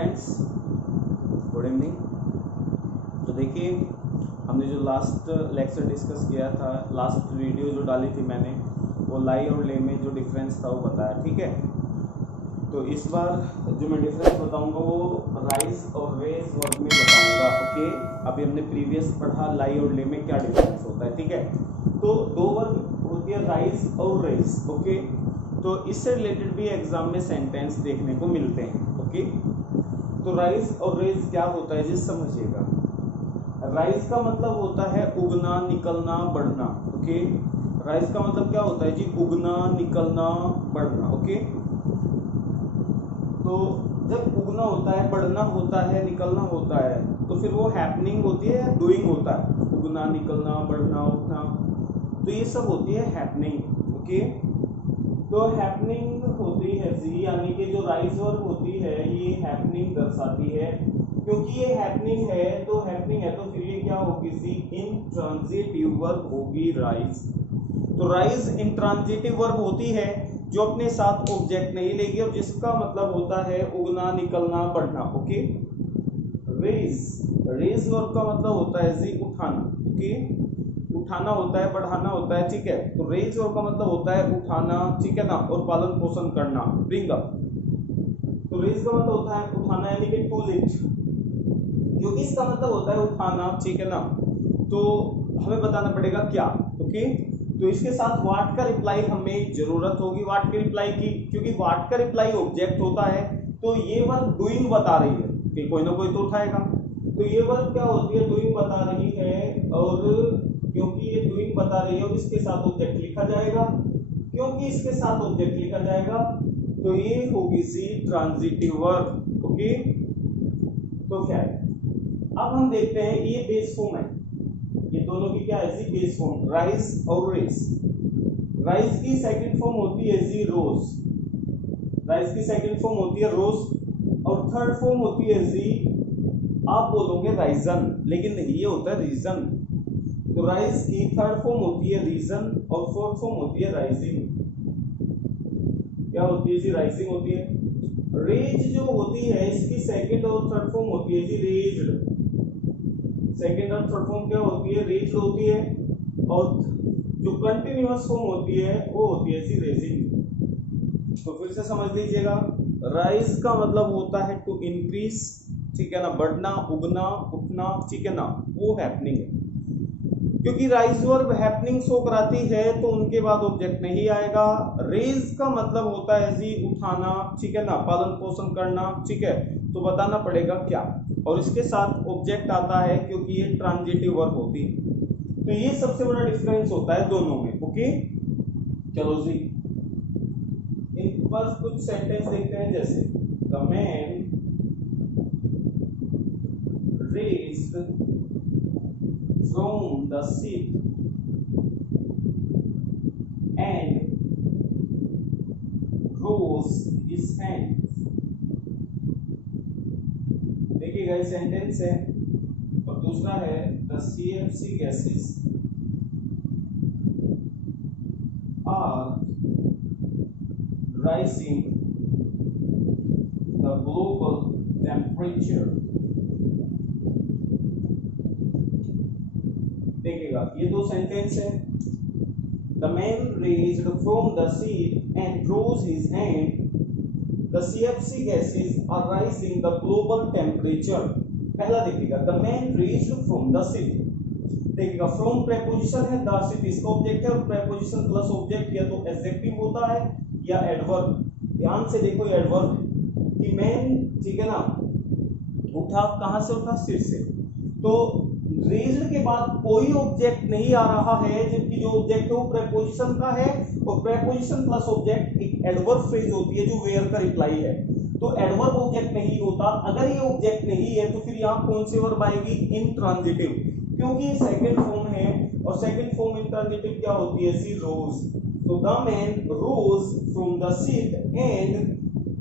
Friends, good evening. तो देखिए, हमने जो लास्ट लेक्चर डिस्कस किया था, लास्ट वीडियो जो डाली थी मैंने, वो लाई और ले में जो डिफरेंस था वो बताया, ठीक है। तो इस बार जो मैं डिफरेंस बताऊंगा वो राइज और रेज वर्ब में बताऊंगा, ओके। अभी हमने प्रीवियस पढ़ा लाई और ले में क्या डिफरेंस होता है, ठीक है। तो दो वर्ब होती है राइज और रेज, ओके। तो इससे रिलेटेड भी एग्जाम में सेंटेंस देखने को मिलते हैं, ओके। तो राइज और रेज क्या होता है जी, समझिएगा। राइज का मतलब होता है उगना, निकलना, बढ़ना, ओके। राइज का मतलब क्या होता है जी, उगना, निकलना, बढ़ना, ओके। तो जब उगना होता है, बढ़ना होता है, निकलना होता है, तो फिर वो हैपनिंग होती है या डूइंग होता है? उगना, निकलना, बढ़ना, उठना, तो ये सब होती है हैपनिंग, ओके। तो हैपनिंग होती है जी, यानी कि जो राइज वर्ब होती है ये हैपनिंग दर्शाती है। क्योंकि ये हैपनिंग है तो फिर ये क्या होगी जी, इंट्रांजिटिव वर्ब होगी राइज। तो राइज इंट्रांजिटिव वर्ब होती है जो अपने साथ ऑब्जेक्ट नहीं लेगी और जिसका मतलब होता है उगना, निकलना, बढ़ना, ओके। रेज वर्ब का मतलब होता है जी उठाना, ओके। उठाना होता है, बढ़ाना होता है, ठीक है। तो रेज वर्ब का मतलब होता है उठाना, ठीक है ना, और पालन पोषण करना, ब्रिंग अप। तो रेज का मतलब होता है उठाना, यानी कि टू लिफ्ट, क्योंकि इसका मतलब होता है उठाना, ठीक है ना। तो हमें बताना पड़ेगा क्या, ओके। तो इसके साथ वाट का रिप्लाई हमें जरूरत होगी, वाट के रिप्लाई की, क्योंकि वाट का रिप्लाई ऑब्जेक्ट होता है। तो ये वर्ब डूइंग बता रही है कि कोई ना कोई तो उठाएगा। तो ये वर्ब क्या होती है, डूइंग बता रही है, और क्योंकि ये डूइंग बता रही है और इसके साथ ऑब्जेक्ट लिखा जाएगा, क्योंकि इसके साथ ऑब्जेक्ट लिखा जाएगा तो ये होगी सी ट्रांजिटिव वर्ब, ओके। तो क्या है, अब हम देखते हैं ये बेस फॉर्म है, ये दोनों की क्या है जी, बेस फॉर्म, राइज और रेज। राइज की सेकंड फॉर्म होती है जी रोज, राइज की सेकंड फॉर्म होती है रोज, और थर्ड फॉर्म होती है जी, आप बोलोगे राइजन, लेकिन ये होता है रीजन। तो राइज की थर्ड फॉर्म होती है रीजन और फोर्थ फॉर्म होती है राइजिंग। क्या होती है जी, राइजिंग होती है। रेज जो होती है इसकी सेकंड और थर्ड फॉर्म होती है जी रेज्ड। सेकंड और थर्ड फॉर्म क्या होती है, रेज्ड होती है, और जो कंटिन्यूअस फॉर्म होती है वो होती है जी रेजिंग। तो फिर से समझ लीजिएगा, राइज का मतलब होता है टू इंक्रीज, ठीक है ना, बढ़ना, उगना, उठना, ठीक है ना, वो हैपनिंग है। क्योंकि राइज वर्ब हैपनिंग शो कराती है तो उनके बाद ऑब्जेक्ट नहीं आएगा। रेज का मतलब होता है जी उठाना, ठीक है ना, पालन पोषण करना, ठीक है। तो बताना पड़ेगा क्या, और इसके साथ ऑब्जेक्ट आता है क्योंकि ये ट्रांजिटिव वर्ब होती है। तो ये सबसे बड़ा डिफरेंस होता है दोनों में, ओके। चलो जी, इन पर कुछ सेंटेंस देखते हैं, जैसे the man raised from the seat and rose his hands। देखिएगा ये सेंटेंस है, और दूसरा है the CFC gases are rising the global temperature। देखिएगा ये दो सेंटेंस है, the man raised from the seat and rose his hand, the CFC gases are rising the global temperature। पहला देखिएगा, the man raised from the seat, देखिएगा from preposition है, the seat इसका object है, और प्रेपोजिशन प्लस ऑब्जेक्ट या तो adjective होता है या एडवर्ब। ध्यान से देखो ये एडवर्ब है कि मैन, ठीक है ना, उठा, कहां से उठा, सीट से। तो रेज्ड के बाद कोई ऑब्जेक्ट नहीं आ रहा है, जबकि जो ऑब्जेक्ट है वो प्रेपोजिशन का है, और प्रेपोजिशन प्लस ऑब्जेक्ट एक एडवर्ब फ्रेज होती है जो वेयर का रिप्लाई है। तो एडवर्ब ऑब्जेक्ट नहीं होता, अगर ये ऑब्जेक्ट नहीं है तो फिर यहाँ कौन सी वर्ब आएगी, इंट्रांजिटिव, क्योंकि ये सेकंड फॉर्म है, और सेकंड फॉर्म इंट्रांजिटिव क्या होती है सी, रोज। तो the man rose from the seat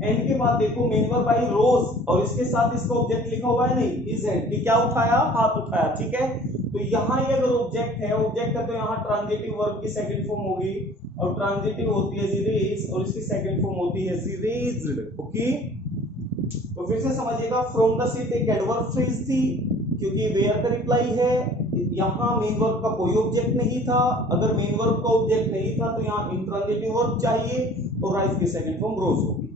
and के बाद देखो मेन वर्ब आई रोज, और इसके साथ इसका ऑब्जेक्ट लिखा हुआ है नहीं, इज हैंड, कि क्या उठाया, हाथ उठाया, ठीक है। तो यहाँ ये अगर ऑब्जेक्ट है, ऑब्जेक्ट है, तो यहाँ ट्रांजिटिव वर्ब की सेकंड फॉर्म होगी, और ट्रांजिटिव होती है जी रेज, और इसकी सेकंड फॉर्म होती है जी रेज्ड, ओके। तो फिर से समझिएगा, फ्रॉम द सीट एक एडवर्ब फ्रेज थी क्योंकि वेयर का रिप्लाई है, यहाँ मेन वर्ब का कोई ऑब्जेक्ट नहीं था। अगर मेन वर्ब का ऑब्जेक्ट नहीं था तो यहाँ इंट्रांजिटिव वर्ब चाहिए और राइज की सेकंड फॉर्म रोज होगी।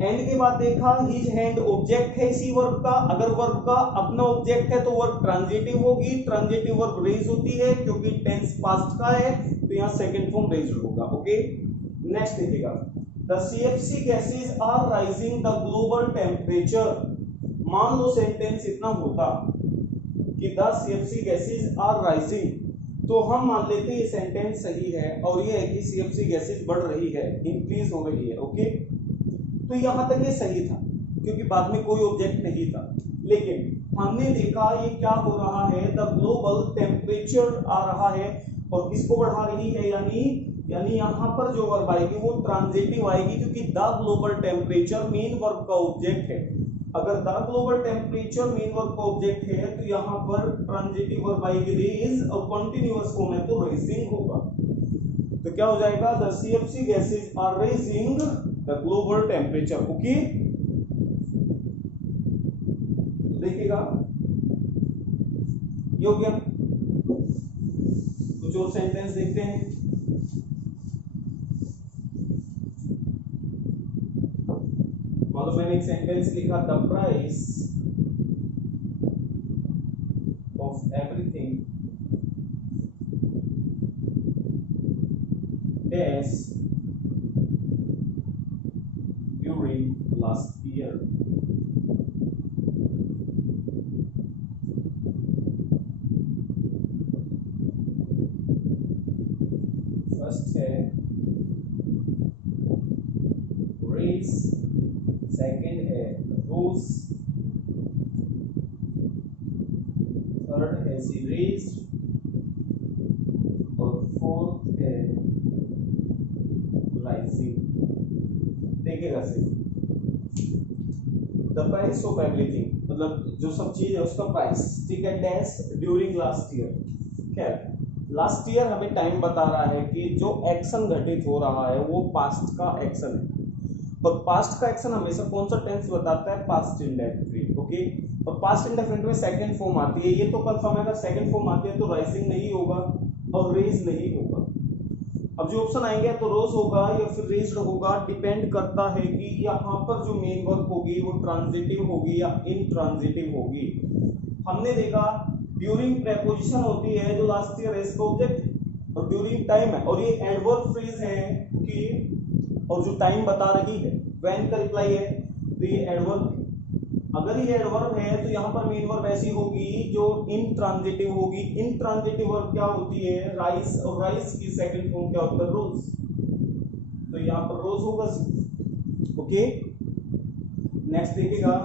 एंड के बाद देखा हिज हैंड ऑब्जेक्ट है इसी वर्ब का, अगर वर्ब का अपना ऑब्जेक्ट है तो वर्ब ट्रांजिटिव होगी, ट्रांजिटिव वर्ब रेज होती है क्योंकि टेंस पास्ट का है तो यहाँ सेकंड फॉर्म रेज होगा। ओके, नेक्स्ट देखिएगा, the CFC gases are rising the global temperature. मान लो सेंटेंस इतना होता कि the CFC gases are rising, तो हम मान लेते हैं ये सेंटेंस सही है और ये है कि सीएफसी गैसेस बढ़ रही है, इंक्रीज हो रही है। ओके, तो यहां तक ये सही था क्योंकि बाद में कोई ऑब्जेक्ट नहीं था, लेकिन हमने देखा ये क्या हो रहा है, द ग्लोबल टेम्परेचर आ रहा है और किसको बढ़ा रही है, यानी यहां पर जो वर्ब आएगी वो ट्रांजिटिव आएगी क्योंकि the global temperature main verb का ऑब्जेक्ट है। अगर the global temperature main verb का ऑब्जेक्ट है तो यहाँ पर ट्रांजिटिव वर्ब आएगी रेज और कंटिन्यूअस फॉर्म है तो रेजिंग होगा। तो क्या हो जाएगा, the CFC gases are raising the global temperature. Okay, देखिएगा ये हो गया। कुछ और सेंटेंस देखते हैं। मतलब मैंने एक सेंटेंस लिखा, the price of everything dash during last year. First है रेस, सेकंड है रोज, थर्ड है सी रेस्ड और फोर्थ है राइजिंग। देखिएगा सिर्फ द प्राइस ऑफ एवरीथिंग, मतलब जो सब चीज है उसका प्राइस, ठीक है, डैश ड्यूरिंग लास्ट ईयर। खैर लास्ट ईयर हमें टाइम बता रहा है कि जो एक्शन घटित हो रहा है वो पास्ट का एक्शन है और पास्ट का एक्शन हमेशा कौन सा टेंस बताता है, पास्ट इंडेफिनिट। ओके, और पास्ट इंडेफिनिट में सेकंड फॉर्म आती है, ये तो कंफर्म है, अगर सेकंड फॉर्म आती है तो राइजिंग नहीं होगा और रेज नहीं होगा। अब जो ऑप्शन आएंगे तो रोज होगा या फिर रेज्ड होगा, डिपेंड करता है कि यहाँ पर जो मेन वर्ब होगी वो ट्रांजिटिव होगी या इनट्रांजिटिव होगी। हमने देखा ड्यूरिंग प्रेपोजिशन होती है जो लास्ट ईयर रेस का ऑब्जेक्ट और ड्यूरिंग टाइम है और ये एडवर्ब फ्रेज है कि और जो टाइम बता रही है व्हेन का रिप्लाई है तो ये एडवर्ब। अगर ये एडवर्ब है तो यहाँ पर मेन वर्ब ऐसी होगी जो इनट्रांजिटिव होगी। इनट्रांजिटिव वर्ब क्या होती है, राइज, और राइज की सेकंड फॉर्म क्या होता है, रोज, तो यहाँ पर रोज होगा। ओके, नेक्स्ट देखिएगा,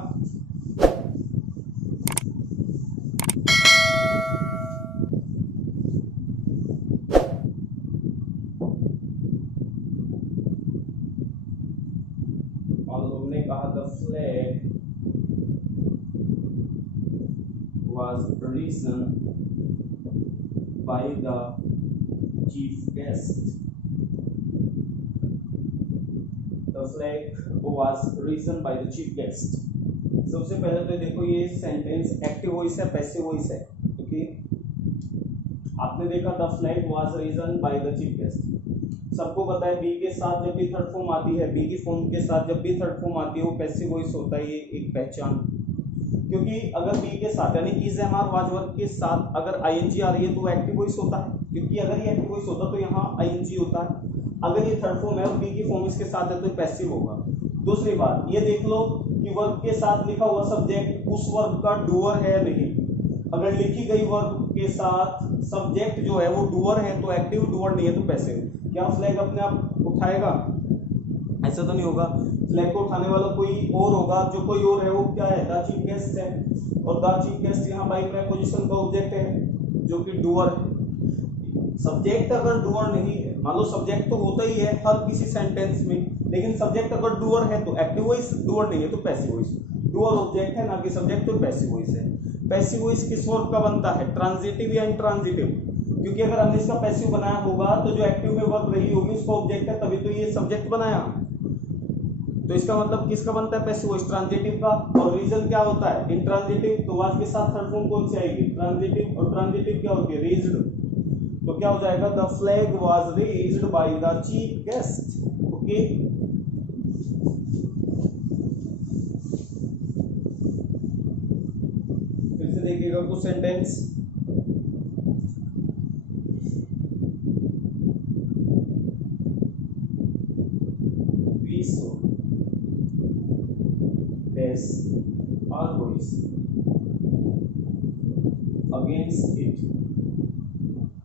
और हमने कहा the flag was risen by the chief guest. The flag was risen by the chief guest. सबसे पहले तो देखो ये सेंटेंस एक्टिव वॉइस है, पैसिव वॉइस है। ओके, आपने देखा the flag was risen by the chief guest। सबको पता है बी के साथ जब भी थर्ड फॉर्म आती है, बी की फॉर्म के साथ जब भी थर्ड फॉर्म आती है वो पैसिव वॉइस होता है, ये एक पहचान। क्योंकि अगर बी के साथ यानी is am are was verb के साथ अगर आईएनजी आ रही है तो वो एक्टिव वॉइस होता है, क्योंकि अगर ये एक्टिव वॉइस होता तो यहाँ आईएनजी होता है। अगर ये थर्ड फॉर्म है और बी की फॉर्म इसके साथ है तो पैसिव होगा। दूसरी बात ये देख लो कि वर्ब के साथ लिखा हुआ सब्जेक्ट उस वर्ब का डूअर है नहीं। अगर लिखी गई वर्ब के साथ सब्जेक्ट जो है वो डूअर है तो एक्टिव, डूअर नहीं है तो पैसिव। क्या फ्लैग अपने आप उठाएगा? ऐसा तो नहीं होगा। फ्लैग को उठाने वाला कोई और होगा, जो कोई और है वो क्या है, द चीफ गेस्ट है, और द चीफ गेस्ट यहाँ बाई प्रेपोजिशन का ऑब्जेक्ट है जो कि डूअर है। सब्जेक्ट अगर डूअर नहीं है, मान लो सब्जेक्ट तो होता ही है हर किसी सेंटेंस में, लेकिन सब्जेक्ट अगर डूअर है तो एक्टिव वॉइस, डूअर नहीं है तो पैसिव वॉइस। डूअर ऑब्जेक्ट है ना कि सब्जेक्ट, तो पैसिव वॉइस है। पैसिव वॉइस किस वर्ब का बनता है, ट्रांजिटिव या इंट्रांजिटिव? क्योंकि अगर हमने इसका पैसिव बनाया होगा तो जो एक्टिव में वर्ब रही होगी उसका ऑब्जेक्ट है, तभी तो ये सब्जेक्ट बनाया। तो इसका मतलब किसका बनता है, पैसिव वॉइस ट्रांजिटिव का। और रीजन क्या होता है, इंट्रांजिटिव, तो वाज के साथ थर्ड फॉर्म कौन सी आएगी, ट्रांजिटिव, और ट्रांजिटिव क्या होती है, रेज्ड। तो क्या हो जाएगा, the flag was raised by the chief guest. Okay, फिर से देखिएगा कुछ sentence. We so dash our voice against it,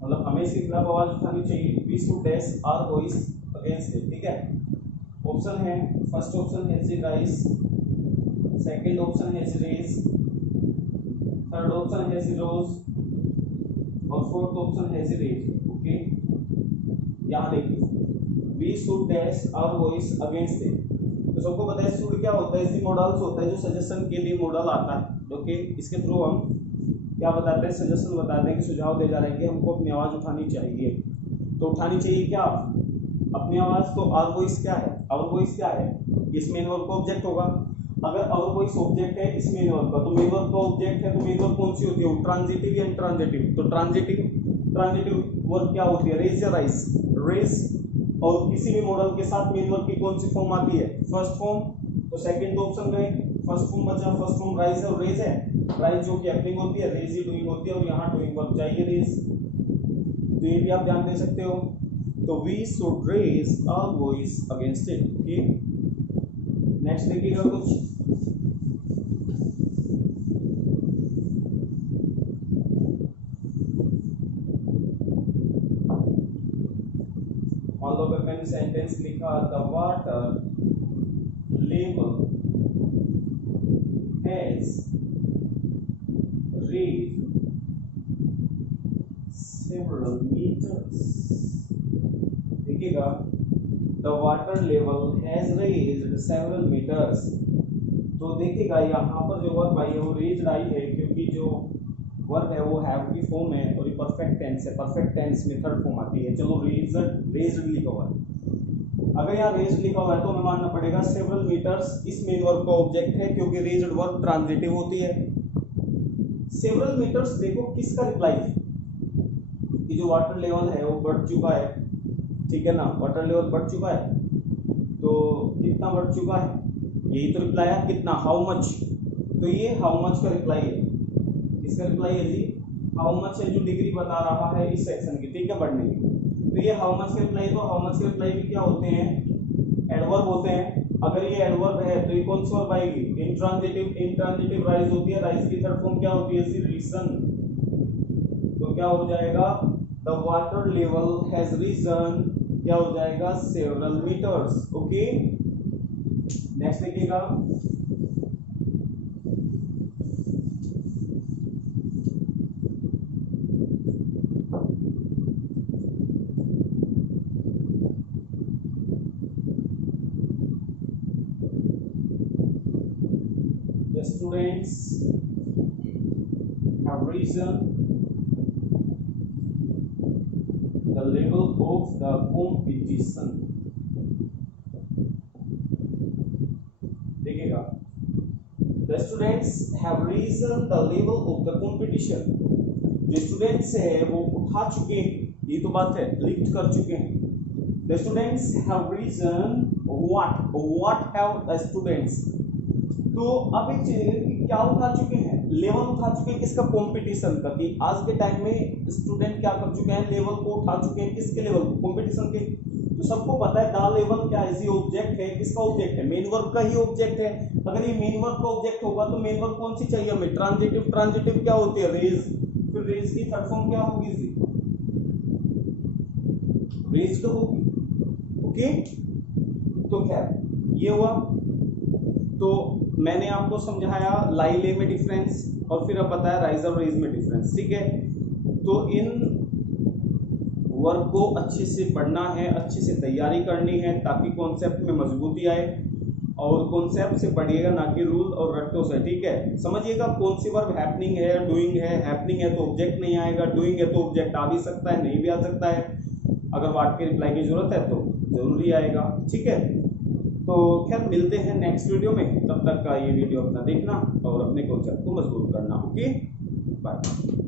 मतलब हमें इसके खिलाफ आवाज उठानी चाहिए। We should dash our voice against it, ठीक है। ऑप्शन है, फर्स्ट ऑप्शन है राइज, सेकंड ऑप्शन है रेज, थर्ड ऑप्शन है रोज, और फोर्थ ऑप्शन है रेज। ओके, यहाँ देखिए, we should dash our voice against it. तो सबको पता है शुड क्या होता है, इसी मॉडल्स होता है जो सजेशन के लिए मॉडल आता है। ओके, इसके थ्रू हम क्या बताते हैं, सजेशन बताते हैं कि सुझाव दे जा रहे हैं कि हमको अपनी आवाज़ उठानी चाहिए। तो उठानी चाहिए क्या, अपनी आवाज़। तो आवर वॉइस क्या है, आवर वॉइस क्या है, इस मेन वर्ब का ऑब्जेक्ट होगा। अगर आवर वॉइस ऑब्जेक्ट है इस मेन वर्ब का, तो मेन वर्ब का ऑब्जेक्ट है, तो मेन वर्ब कौन सी होती है, ट्रांजिटिव या इंट्रांजिटिव। तो ट्रांजिटिव वर्ब क्या होती है, रेज या राइज, रेज। और किसी भी मॉडल के साथ मेन वर्ब की कौन सी फॉर्म आती है, फर्स्ट फॉर्म। तो सेकंड ऑप्शन गए, फर्स्ट फॉर्म बचा, फर्स्ट फॉर्म राइज है और रेज है। राइज जो कि एक्टिंग होती है, रेज ही डूइंग होती है, और यहाँ डूइंग वर्ब चाहिए रेज। तो ये भी आप ध्यान दे सकते हो। तो we should raise our voice against it. ठीक, नेक्स्ट देखिएगा कुछ। मान लो अगर मैंने सेंटेंस लिखा, the water level has raised several meters। देखिएगा, the water level has raised several meters। तो देखिएगा यहाँ पर जो वर्ब आई है वो रेज्ड आई है, क्योंकि जो वर्ब है वो हैव की फॉर्म है और ये परफेक्ट टेंस है। परफेक्ट टेंस में थर्ड फॉर्म आती है। चलो रेज्ड लिखा हुआ है, अगर यहाँ रेज्ड लिखा हुआ है तो हमें मानना पड़ेगा सेवरल मीटर्स इस मेन वर्ब का ऑब्जेक्ट है, क्योंकि रेज्ड वर्ब ट्रांजिटिव होती है। सेवरल मीटर्स देखो किसका रिप्लाई है, कि जो वाटर लेवल है वो बढ़ चुका है, ठीक है ना, वाटर लेवल बढ़ चुका है। तो कितना बढ़ चुका है, यही तो रिप्लाई है, कितना, हाउ मच। तो ये हाउ मच का रिप्लाई है, इसका रिप्लाई है जी हाउ मच है, जो डिग्री बता रहा है इस सेक्शन की, ठीक है, बढ़ने की। तो ये हाउ मच का रिप्लाई, तो हाउ मच के रिप्लाई भी क्या होते हैं, एडवर्ब होते हैं। अगर ये एडवर्ब है तो ये कौन सी वर्ब आएगी, इंट्रांजिटिव राइज होती है। राइज की थर्ड फॉर्म क्या होती है, रीजन। तो क्या हो जाएगा, the water level has risen, क्या हो जाएगा, सेवरल मीटर्स। ओके, नेक्स्ट देखिएगा, the students have risen the level of the competition। देखिएगा, the students have risen the level of the competition। जो स्टूडेंट्स है वो उठा चुके हैं, ये तो बात है, लिफ्ट कर चुके हैं। The students have risen what have the students। तो अब एक चीज, क्या उठा चुके हैं, लेवल उठा चुके हैं, किसका, कंपटीशन का। कि आज के टाइम में स्टूडेंट क्या कर चुके हैं, लेवल को उठा चुके हैं, किसके लेवल को, कंपटीशन के। तो सबको पता है द लेवल क्या है, ऑब्जेक्ट है, किसका ऑब्जेक्ट है, मेन वर्ब का ही ऑब्जेक्ट है। अगर ये मेन वर्ब का ऑब्जेक्ट होगा तो मेन वर्ब कौन सी चाहिए हमें, ट्रांजिटिव। ट्रांजिटिव क्या होती है, रेज। फिर रेज की थर्ड फॉर्म क्या होगी जी, रेज तो होगी। ओके, तो क्या ये हुआ। तो मैंने आपको समझाया लाई ले में डिफरेंस, और फिर अब बताया राइज और रेज में डिफरेंस, ठीक है। तो इन वर्क को अच्छे से पढ़ना है, अच्छे से तैयारी करनी है, ताकि कॉन्सेप्ट में मजबूती आए। और कॉन्सेप्ट से पढ़िएगा, ना कि रूल और रट्टों से, ठीक है। समझिएगा कौन सी वर्ब हैपनिंग है, डूइंग है। हैपनिंग है तो ऑब्जेक्ट नहीं आएगा, डूइंग है तो ऑब्जेक्ट आ भी सकता है, नहीं भी आ सकता है। अगर वाट के रिप्लाई की जरूरत है तो जरूरी आएगा, ठीक है। तो खैर मिलते हैं नेक्स्ट वीडियो में, तब तक का ये वीडियो अपना देखना और अपने कॉन्सेप्ट को मजबूत करना। Okay bye.